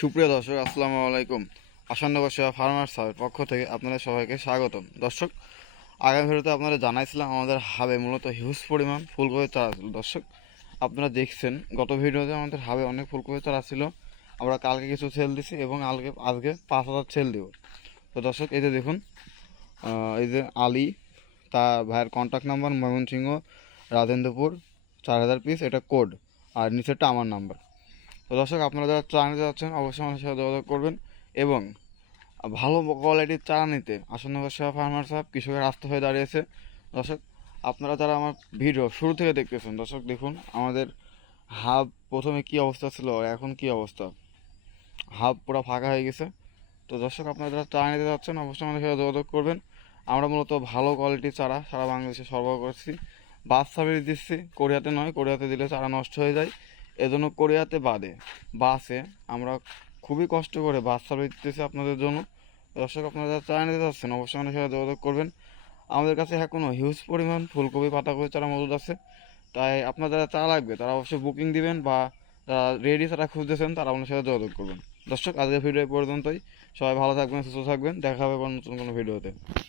সুপ্রিয় দর্শক, আসসালামু আলাইকুম। আসান্নগর সেবা ফার্মার সাহেবের পক্ষ থেকে আপনাদের সবাইকে স্বাগতম। দর্শক, আগামী ভিডিওতে আপনারা জানাইছিলাম আমাদের হাবে মূলত হিউজ পরিমাণ ফুলকপি চারা ছিল। দর্শক, আপনারা দেখছেন গত ভিডিওতে আমাদের হাবে অনেক ফুলকপি চারা ছিল। আমরা কালকে কিছু সেল দিছি এবং আজকে 5,000 সেল দেব। তো দর্শক, এই যে দেখুন, এই যে আলী, তা ভাইয়ের contact number Mymensingh Rajendrapur 4,000 piece, এটা কোড, আর নিচেরটা আমার নাম্বার। তো দর্শক, আপনারা যারা চারা নিতে যাচ্ছেন অবশ্যই আমাদের সাথে যোগাযোগ করবেন এবং ভালো কোয়ালিটির চারা নিতে আসান্নগর সেবা ফার্মার সাহেব কৃষকের রাস্তা হয়ে দাঁড়িয়েছে। দর্শক, আপনারা যারা আমার ভিডিও শুরু থেকে দেখতেছেন, দর্শক দেখুন আমাদের হাব প্রথমে কি অবস্থা ছিল আর এখন কি অবস্থা। হাব পুরো ফাঁকা হয়ে গেছে। তো দর্শক, আপনারা যারা চারা নিতে যাচ্ছেন অবশ্যই আমাদের সাথে যোগাযোগ করবেন। আমরা মূলত ভালো কোয়ালিটির চারা সারা বাংলাদেশে সরবরাহ করছি। বাস সার্ভিস দিচ্ছি, কোরিয়াতে নয়, কোরিয়াতে দিলে চারা নষ্ট হয়ে যায়। এজন্য কোরিয়াতে বাদে বাসে আমরা খুবই কষ্ট করে বাস সার্ভিস দিতেছি আপনাদের জন্য। দর্শক, আপনারা যারা চারা নিতে যাচ্ছেন অবশ্যই আমাদের সাথে যোগাযোগ করবেন। আমাদের কাছে এখনও হিউজ পরিমাণ ফুলকপি পাতাকপি চারা মজুদ আছে। তাই আপনার যারা চারা লাগবে তারা অবশ্যই বুকিং দিবেন, বা যারা রেডি চারা খুঁজতেছেন তারা আমাদের সাথে যোগাযোগ করবেন। দর্শক, আজকের ভিডিও পর্যন্তই। সবাই ভালো থাকবেন, সুস্থ থাকবেন। দেখা হবে নতুন কোনো ভিডিওতে।